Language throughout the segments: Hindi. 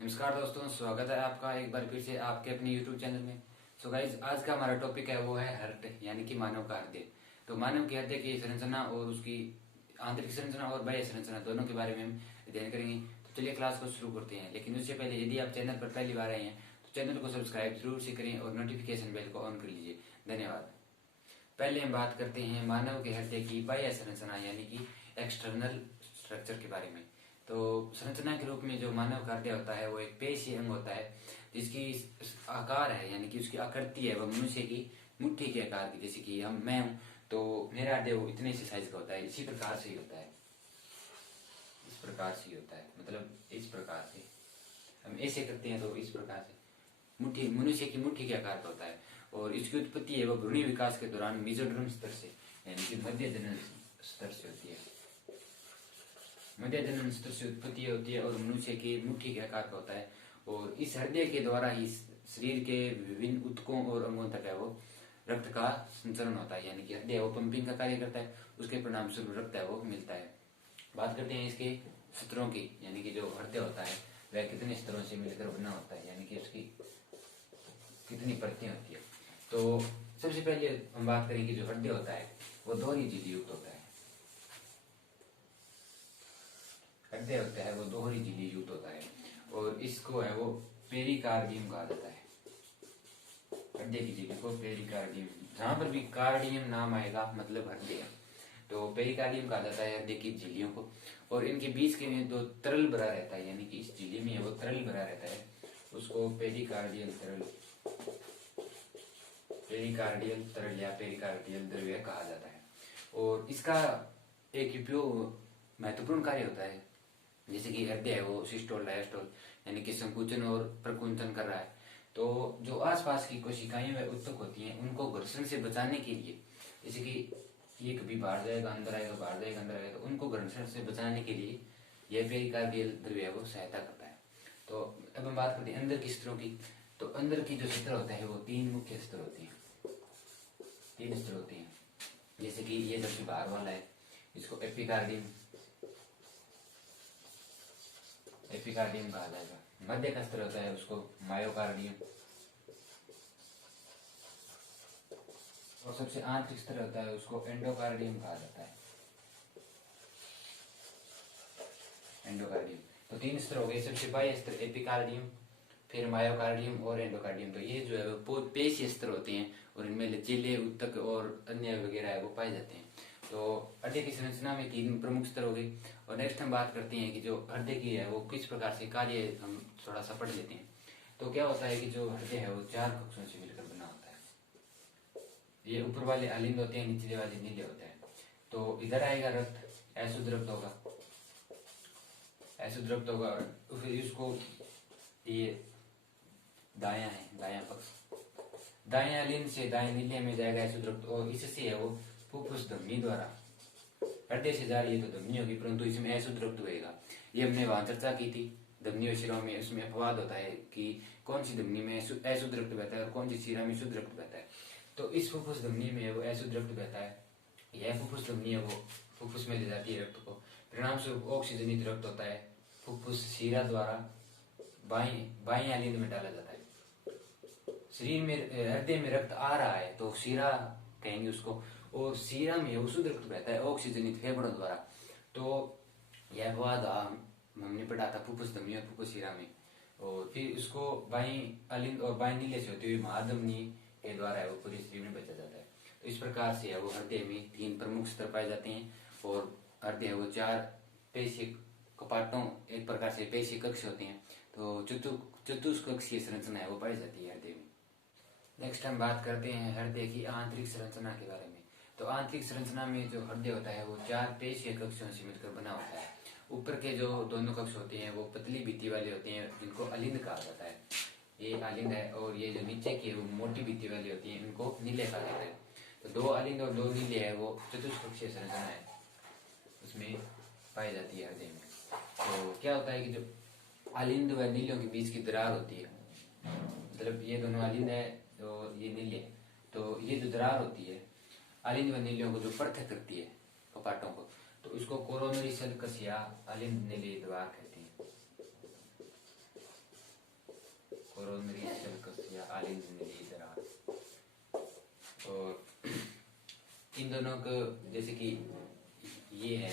नमस्कार दोस्तों, स्वागत है आपका एक बार फिर से आपके अपने YouTube चैनल में। सो गाइज, आज का हमारा टॉपिक है वो है हार्ट, यानी कि मानव का हृदय। तो मानव के हृदय की संरचना और उसकी आंतरिक संरचना और बाह्य संरचना दोनों के बारे में हम अध्ययन करेंगे। तो चलिए क्लास को शुरू करते हैं। लेकिन उससे पहले यदि आप चैनल पर पहली बार आए हैं तो चैनल को सब्सक्राइब जरूर से करें और नोटिफिकेशन बेल को ऑन कर लीजिए। धन्यवाद। पहले हम बात करते हैं मानव के हृदय की बाह्य संरचना यानी कि एक्सटर्नल स्ट्रक्चर के बारे में। तो संरचना के रूप में जो मानव का हृदय होता है वो एक पेशीय अंग होता है जिसकी आकार है यानी कि उसकी आकृति है वह मनुष्य की मुट्ठी के आकार की। जैसे कि मैं हूं तो मेरा हृदय वो इतने से साइज का होता है, इसी प्रकार से ही होता है, इस प्रकार से ही होता है, मतलब इस प्रकार से हम ऐसे करते हैं तो इस प्रकार से मुट्ठी मनुष्य की मुट्ठी के आकार का होता है। और इसकी उत्पत्ति है वह भ्रूण विकास के दौरान मेसोडर्म स्तर से यानी कि मध्य जनन स्तर से होती है। मध्य जनन स्तर से उत्पत्ति होती है और मनुष्य की मुट्ठी के आकार का होता है। और इस हृदय के द्वारा ही शरीर के विभिन्न ऊतकों और अंगों तक है वो रक्त का संचरण होता है, यानी कि हृदय वो पंपिंग का कार्य करता है, उसके परिणाम स्वरूप रक्त है वो मिलता है। बात करते हैं इसके स्तरों की, यानी कि जो हृदय होता है वह कितने स्तरों से मिलकर बना होता है, यानी कि उसकी कितनी परतें होती है। तो सबसे पहले हम बात करें कि जो हृदय होता है वो दोहरी झिल्ली युक्त होता है। हृदय होता है वो दोहरी झिल्ली युक्त होता है और इसको है वो पेरिकार्डियम कहा जाता है। हृदय की झिल्ली को पेरिकार्डियम, जहां पर भी कार्डियम नाम आएगा मतलब हृदय, तो पेरिकार्डियम कहा जाता है हृदय की झिल्लियों को। और इनके बीच के में जो तरल भरा रहता है, यानी कि इस झिल्ली में वो तरल भरा रहता है, उसको पेरिकार्डियल तरल, पेरिकार्डियल तरल या पेरिकार्डियल द्रव्य कहा जाता है। और इसका एक उपयोग महत्वपूर्ण कार्य होता है, जैसे कि हृदय है वो सिस्टोल डायस्टोल यानी कि संकुचन और प्रकुंचन कर रहा है, तो जो आसपास की कोशिकाएं व ऊतक होती हैं उनको घर्षण से बचाने के लिए, जैसे कि ये कभी बाहर जाएगा अंदर आएगा, बाहर जाएगा अंदर आएगा, तो उनको घर्षण से बचाने के लिए यह पेरिकार्डियल द्रव्य वो सहायता करता है। तो अब हम बात करते हैं अंदर की स्तरों की। तो अंदर की जो स्तर होता है वो तीन मुख्य स्तर होते हैं, तीन स्तर होते हैं। जैसे कि ये सबसे बाहर वाला है, इसको एपिकार्डियम, एपिकार्डियम कहा जाएगा। मध्य का स्तर होता है उसको मायोकार्डियम, और सबसे आंतरिक स्तर होता है उसको एंडोकार्डियम कहा जाता है, एंडोकार्डियम। तो तीन स्तर हो गए, सबसे बाह्य स्तर एपिकार्डियम, फिर मायोकार्डियम और एंडोकार्डियम। तो ये जो है वो पेशीय स्तर होते हैं और इनमें लचीले ऊतक और अन्य वगैरह है वो पाए जाते हैं। तो हृदय की संरचना में तीन प्रमुख स्तर हो गए। और नेक्स्ट हम बात करते हैं कि जो हृदय की है वो किस प्रकार से कार्य, हम थोड़ा सा पढ़ लेते हैं। तो क्या होता है कि जो हृदय है वो चार कक्षों से मिलकर बना होता है। ये ऊपर वाले अलिंद होते हैं, निचले वाले नीले होते हैं। तो इधर आएगा रक्त, अशुद्ध रक्त होगा, अशुद्ध रक्त होगा, फिर इसको ये दाया है, दाया पक्ष, दाया अलिंद से दाएं नीले में जाएगा अशुद्ध रक्त, और इससे है वो फुफ्फुस धमनी द्वारा हृदय से जा रही है तो धमनी होगी, परंतु इसमें अशुद्ध रक्त बहेगा। ये हमने वहां चर्चा की थी धमनी और शिरा में, उसमें अपवाद होता है कि कौन सी धमनी में अशुद्ध रक्त बहता है और कौन सी शिरा में शुद्ध रक्त बहता है। तो इस फुफ्फुस धमनी में वो अशुद्ध रक्त बहता है, यह फुफ्फुस धमनी है वो फुफ्फुस में ले जाती है रक्त को, परिणाम स्वरूप ऑक्सीजनित रक्त होता है, फुफ्फुस शिरा द्वारा बाएं अलिंद में डाला जाता है। शरीर में हृदय में रक्त आ रहा है तो शिरा कहेंगे उसको, और शिरा में वो शुद्ध रक्त बहता है ऑक्सीजनित फेफड़ों द्वारा। तो यह अपवाद हमने पढ़ा था फुफ्फुस धमनी और फुफ्फुस शिरा में। और फिर उसको बाएं अलिंद और बाएं नीले से होते हुए महाधमनी के द्वारा है वो पूरे शरीर में बचा जाता है। तो इस प्रकार से है वो हृदय में तीन प्रमुख स्तर पाए जाते हैं और हृदय वो चार पेशीय कपाटों, एक प्रकार से पेशीय कक्ष होते हैं। तो चतुष्कक्षीय संरचना है वो पाई जाती है हृदय में। नेक्स्ट हम बात करते हैं हृदय की आंतरिक संरचना के बारे में। तो आंतरिक संरचना में जो हृदय होता है वो चार पेशीय कक्षों से मिलकर बना होता है। ऊपर के जो दोनों कक्ष होते हैं वो पतली भित्ति वाले होते हैं जिनको अलिंद कहा जाता है, ये अलिंद है। और ये जो नीचे की वो मोटी भित्ति वाली होती है इनको नीले कहा जाता है। तो दो अलिंद और दो नीले है वो चतुष्कक्षीय संरचना है, उसमें पाई जाती है हृदय में। तो क्या होता है कि जो अलिंद व नीलियों के बीच की दरार होती है, मतलब ये दोनों अलिंद है तो ये नीले, तो ये जो दरार होती है अलिंद व नीलियों को जो पृथक करती है कपाटों को, तो इसको कोरोनरी सल्कस या अलिंद नीली दीवार कहते हैं। कोरोनरी सेल्कस या आलिंद नीली दरार। और इन दोनों को जैसे कि ये है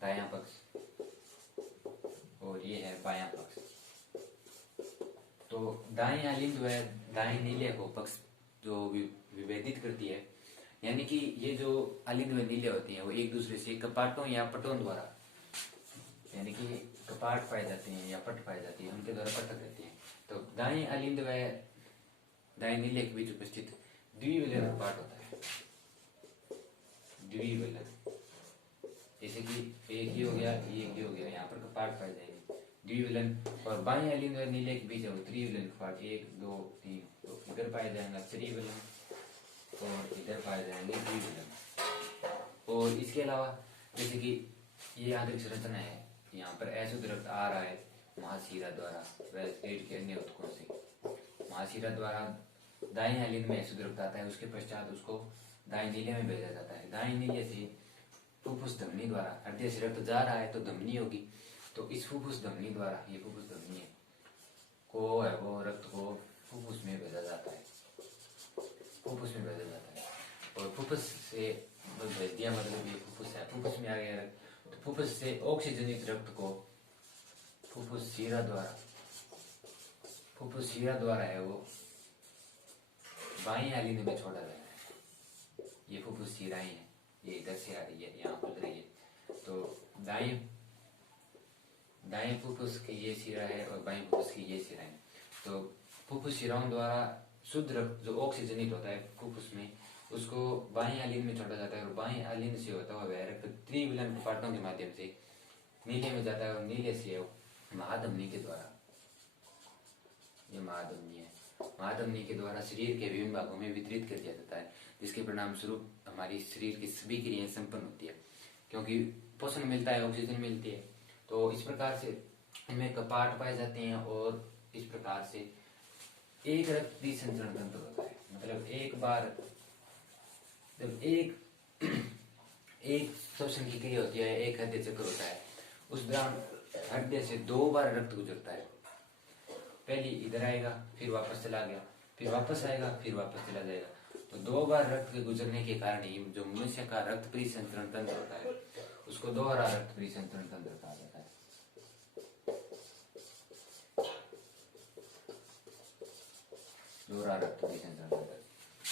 दायां पक्ष और ये है बायां पक्ष, तो दाएं आलिंद व दाएं नीले को पक्ष जो विभेदित करती है, यानी कि ये जो आलिंद व नीले होती हैं वो एक दूसरे से कपाटों या पटों द्वारा, यानी कि कपाट पाए जाते हैं या पट पाई जाती है, उनके द्वारा पटक रहती है। तो दाएं आलिंद व दाएं नीले के बीच उपस्थित द्विविलन कपाट होता है। द्विविलन जैसे कि एक ही हो गया, एक ही हो गया, यहाँ पर कपाट पाए जाएंगे द्विविलन। और बाएं आलिंद व नीले के बीच है त्रिविलन कपाट, 1 2 3, तो इधर पाया जाएगा त्रिविलन और इधर पाए जाएंगे द्विविलन। और इसके अलावा जैसे कि ये आंतरिक संरचना है, यहाँ पर ऐसुद रक्त आ रहा है महाशिरा द्वारा व पेट के अन्य ऊतकों से। महाशिरा द्वारा दाएं आलिंद में ऐसुद रक्त आता है, उसके पश्चात उसको दाएं नीले में भेजा जाता है। दाएं नीले से फुफ्फुस धमनी द्वारा हृदय से रक्त जा रहा है तो धमनी होगी, तो इस फुफ्फुस धमनी द्वारा, ये फुफ्फुस धमनी है, को है वो रक्त को फुफ्फुस में भेजा जाता है, फुफ्फुस में भेजा जाता है। और फुफ्फुस से भेज दिया मतलब ये फुफ्फुस है, फुफ्फुस में आ गया रक्त, तो फुफ्फुस से ऑक्सीजनित रक्त को फुफ्फुस शिरा द्वारा, फुफ्फुस शिरा द्वारा है वो बाएं आलिंद में छोड़ा जाता है। ये फुफ्फुस शिराएं हैं, ये इधर से आ रही है, यहाँ खुल रही है। तो दाएं फुफ्फुस की ये शिरा है और बाएं फुफ्फुस की ये शिरा है। तो फुफ्फुस शिराओं द्वारा शुद्ध रक्त जो ऑक्सीजनित होता है फुफ्फुस में, उसको बाएं आलिंद में छोड़ा जाता है और बाएं आलिंद से होता हुआ वह रक्त त्रिविलन कपाटों के माध्यम से नीले में जाता है और नीले से महाधमनी के द्वारा, ये महाधमनी है, महाधमनी के द्वारा शरीर के विभिन्न भागों में वितरित कर दिया जाता है, जिसके परिणाम स्वरूप हमारी शरीर की सभी क्रियाएं संपन्न होती है, क्योंकि पोषण मिलता है, ऑक्सीजन मिलती है। तो इस प्रकार से इनमें कपाट पाए जाते हैं और इस प्रकार से एक रक्त परिसंचरण तंत्र होता है। मतलब एक बार जब एक श्वसन की क्रिया होती है, एक हृदय चक्र होता है, उस दौरान हृदय से 2 बार रक्त गुजरता है। पहले इधर आएगा, फिर वापस चला गया, फिर वापस आएगा, फिर वापस चला जाएगा। तो 2 बार रक्त के गुजरने के कारण ही जो मनुष्य का रक्त परिसंचरण तंत्र होता है उसको दोहरा रक्त परिसंचरण तंत्र कहा जाता है। दोहरा रक्त परिसंचरण तंत्र।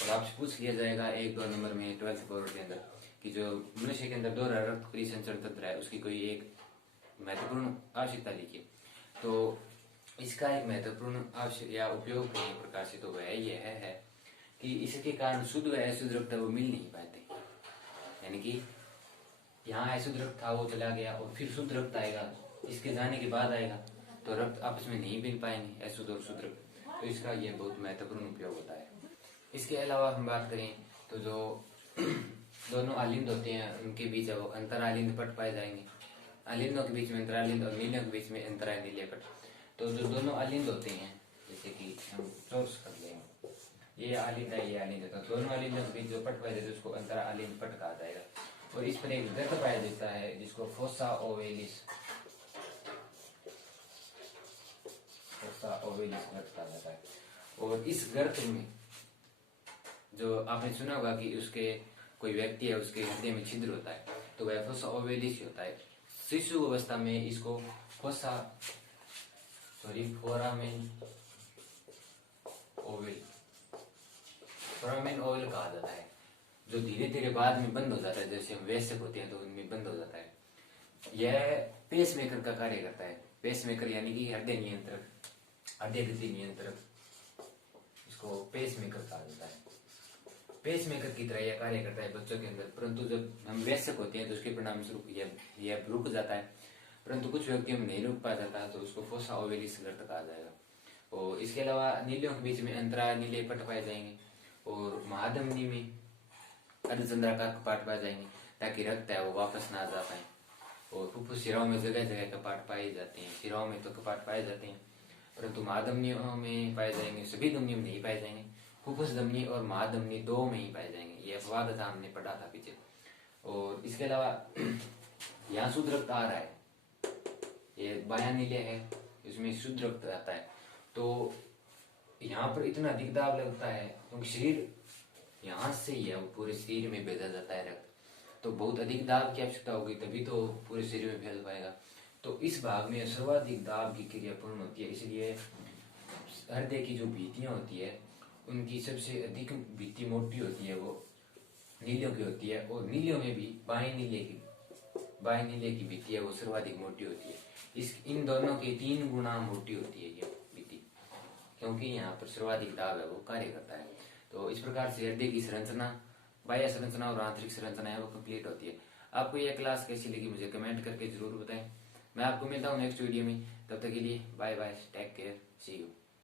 और आपसे पूछ लिया जाएगा 1-2 नंबर में 12th बोर्ड के अंदर कि जो मनुष्य के अंदर दोहरा रक्त परिसंचरण तंत्र है उसकी कोई एक महत्वपूर्ण आवश्यकता लिखिए। तो इसका एक महत्वपूर्ण आवश्यक या उपयोग किस प्रकार से, तो वह यह है कि इसके कारण शुद्ध व अशुद्ध रक्त वो मिल नहीं पाते, यानी कि यहाँ अशुद्ध रक्त था वो चला गया और फिर शुद्ध रक्त आएगा, इसके जाने के बाद आएगा, तो रक्त आपस में नहीं मिल पाएंगे अशुद्ध और शुद्ध रक्त। तो इसका यह बहुत महत्वपूर्ण उपयोग होता है। इसके अलावा हम बात करें तो जो दोनों आलिंद होते हैं उनके बीच वो अंतर आलिंद पट पाए जाएंगे। आलिंदों के बीच में अंतरालिंद और नीलियों के बीच में अंतराय नीले पट। तो जो दोनों आलिंद होते हैं, जैसे कि हम सोर्स कर लें, ये आलिंद है, ये आलिंद है, तो दोनों आलिंदों के बीच जो पट पाया जाता है उसको अंतर आलिंद पट कहा जाएगा। और इस पर एक गर्त पाया जाता है जिसको फोसा ओवेलिस गर्त कहा जाता है। और इस गर्त में जो आपने सुना होगा कि उसके कोई व्यक्ति है उसके हृदय में छिद्र होता है, तो वह फोसा ओवेलिस होता है। शिशु अवस्था में इसको फोरामेन ओवल कहा जाता है, जो धीरे धीरे बाद में बंद हो जाता है, जैसे हम वयस्क होते हैं तो उनमें बंद हो जाता है। यह पेसमेकर का कार्य करता है। पेसमेकर यानी कि हृदय नियंत्रक, हृदय गति नियंत्रक, इसको पेसमेकर कहा जाता है। पेसमेकर की तरह यह कार्य करता है बच्चों के अंदर, परंतु जब हम वयस्क होते हैं तो उसके परिणाम स्वरूप यह रुक जाता है, परंतु कुछ व्यक्तियों में नहीं रुक पा जाता तो उसको फोसा ओवेलिस गर्त कहा जाएगा। और इसके अलावा नीलियों के बीच में अंतरा नीले पट पाए जाएंगे और महाधमनी में अर्धचंद्राकार कपाट पाए जाएंगे ताकि रक्त है वो वापस ना जा पाए। और फुफ्फुस शिराओं में जगह जगह कपाट पाए जाते हैं, शिराओं में तो कपाट पाए जाते हैं परंतु महाधमनियों में पाए जाएंगे, सभी धमनियों में नहीं पाए जाएंगे। फुफ्फुस धमनी और महाधमनी 2 में ही पाए जाएंगे, ये अपवाद था, हमने पढ़ा था पीछे। और इसके अलावा यहाँ शुद्ध रक्त आ रहा है, ये बायां नीले है, इसमें शुद्ध रक्त आता है, तो यहाँ पर इतना अधिक दाब लगता है क्योंकि शरीर यहाँ से ही है, वो पूरे शरीर में भेजा जाता है रक्त, तो बहुत अधिक दाब की आवश्यकता होगी तभी तो पूरे शरीर में फैल पाएगा। तो इस भाग में सर्वाधिक दाब की क्रिया पूर्ण होती है, इसलिए हृदय की जो भित्तियां होती है उनकी सबसे अधिक भित्ति मोटी होती है, वो नीलियों की होती है। और नीलियों में भी बाएं नीले की भित्ति है वो सर्वाधिक मोटी होती है। इस इन दोनों के 3 गुना मोटी होती है ये भित्ति, क्योंकि यहाँ पर सर्वाधिक दाब है वो कार्य करता है। तो इस प्रकार से हृदय की संरचना, बाह्य संरचना और आंतरिक संरचना है वो कंप्लीट होती है। आपको यह क्लास कैसी लगी मुझे कमेंट करके जरूर बताएं। मैं आपको मिलता हूँ नेक्स्ट वीडियो में, तब तक के लिए bye bye, take care, see you.